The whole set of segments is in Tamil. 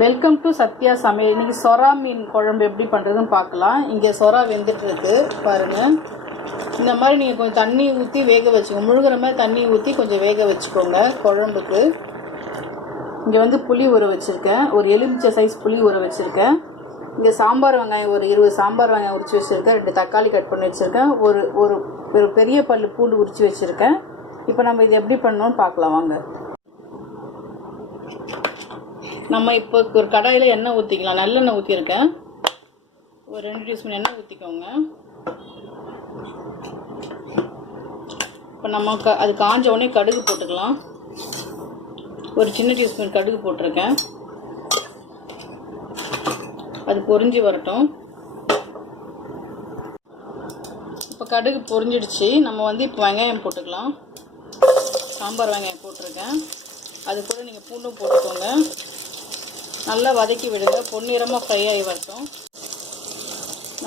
வெல்கம் டு சத்யா சமையல். இன்றைக்கி சொரா மீன் குழம்பு எப்படி பண்ணுறதுன்னு பார்க்கலாம். இங்கே சொரா வெந்துட்டுருக்கு பாருங்கள். இந்த மாதிரி நீங்கள் கொஞ்சம் தண்ணி ஊற்றி வேக வச்சுக்கோங்க. முழுகிற மாதிரி தண்ணி ஊற்றி கொஞ்சம் வேக வச்சுக்கோங்க குழம்புக்கு. இங்கே வந்து புளி ஊற வச்சுருக்கேன், ஒரு எலுமிச்சை சைஸ் புளி ஊற வச்சுருக்கேன். இங்கே சாம்பார் வெங்காயம் ஒரு 20 சாம்பார் வெங்காயம் உரித்து வச்சுருக்கேன். 2 தக்காளி கட் பண்ணி வச்சுருக்கேன். ஒரு பெரிய பல்லு பூண்டு உரித்து வச்சுருக்கேன். இப்போ நம்ம இது எப்படி பண்ணோன்னு பார்க்கலாம் வாங்க. நம்ம இப்போ ஒரு கடாயில் எண்ணெய் ஊற்றிக்கலாம். நல்லெண்ணெய் ஊற்றிருக்கேன். ஒரு 2 டீஸ்பூன் எண்ணெய் ஊற்றிக்கோங்க. இப்போ நம்ம அது காஞ்ச உடனே கடுகு போட்டுக்கலாம். ஒரு சின்ன டீஸ்பூன் கடுகு போட்டிருக்கேன். அது பொரிஞ்சு வரட்டும். இப்போ கடுகு பொரிஞ்சிடுச்சு. நம்ம வந்து இப்போ வெங்காயம் போட்டுக்கலாம். சாம்பார் வெங்காயம் போட்டிருக்கேன். அது கூட நீங்கள் பூண்டும் போட்டுக்கோங்க. நல்லா வதக்கி விடுங்க. பொன்னிறமாக ஃப்ரை ஆகி வரட்டும்.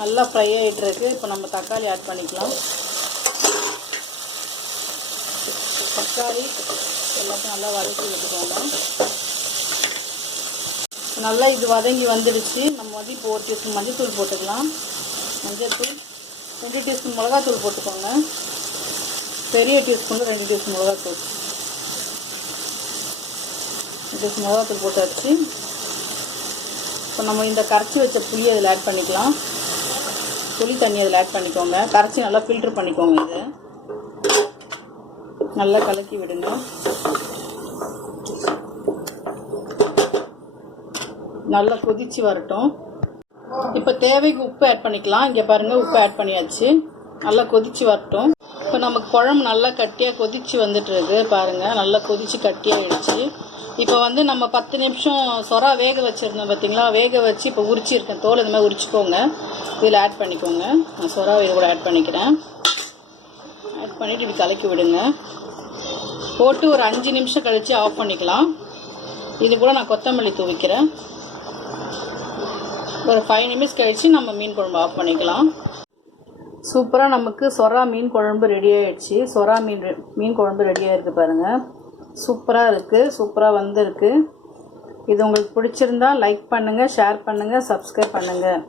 நல்லா ஃப்ரை ஆகிட்டுருக்கு. இப்போ நம்ம தக்காளி ஆட் பண்ணிக்கலாம். தக்காளி எல்லாத்தையும் நல்லா வதக்கி விட்டுக்கோங்க. நல்லா இது வதங்கி வந்துடுச்சு. நம்ம வந்து இப்போ 1 டீஸ்பூன் மஞ்சள்தூள் போட்டுக்கலாம். மஞ்சள்தூள் 2 டீஸ்பூன் மிளகாத்தூள் போட்டுக்கோங்க. பெரிய டீஸ்பூனில் 2 டீஸ்பூன் மிளகாத்தூள். 2 டீஸ்பூன் மிளகாத்தூள் போட்டாச்சு. இப்போ நம்ம இந்த கரைச்சி வச்ச புளி அதில் ஆட் பண்ணிக்கலாம். புளி தண்ணி அதில் ஆட் பண்ணிக்கோங்க. கரைச்சி நல்லா ஃபில்ட்ரு பண்ணிக்கோங்க. இது நல்லா கலக்கி விடுங்க. நல்லா கொதிச்சு வரட்டும். இப்போ தேவைக்கு உப்பு ஆட் பண்ணிக்கலாம். இங்கே பாருங்கள், உப்பு ஆட் பண்ணியாச்சு. நல்லா கொதிச்சு வரட்டும். இப்போ நமக்கு குழம்பு நல்லா கட்டியாக கொதிச்சு வந்துட்டுருக்கு பாருங்கள். நல்லா கொதிச்சு கட்டியாகிடுச்சு. இப்போ வந்து நம்ம 10 நிமிஷம் சொரா வேக வச்சுருந்தோம் பார்த்தீங்களா. வேக வச்சு இப்போ உரிச்சிருக்கேன். தோல் இந்த மாதிரி உரிச்சிக்கோங்க. இதில் ஆட் பண்ணிக்கோங்க. நான் சொரா இது கூட ஆட் பண்ணிக்கிறேன். ஆட் பண்ணிவிட்டு இப்படி கலக்கி விடுங்க. போட்டு ஒரு 5 நிமிஷம் கழித்து ஆஃப் பண்ணிக்கலாம். இது கூட நான் கொத்தமல்லி தூவிக்கிறேன். ஒரு 5 நிமிஷம் கழித்து நம்ம மீன் குழம்பு ஆஃப் பண்ணிக்கலாம். சூப்பராக நமக்கு சொரா மீன் குழம்பு ரெடி ஆகிடுச்சு. சொரா மீன் குழம்பு ரெடியாக இருக்குது பாருங்கள். சூப்பராக இருக்குது. சூப்பராக வந்திருக்கு. இது உங்களுக்கு பிடிச்சிருந்தா லைக் பண்ணுங்கள், ஷேர் பண்ணுங்கள், சப்ஸ்கிரைப் பண்ணுங்கள்.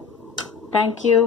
தேங்க்யூ.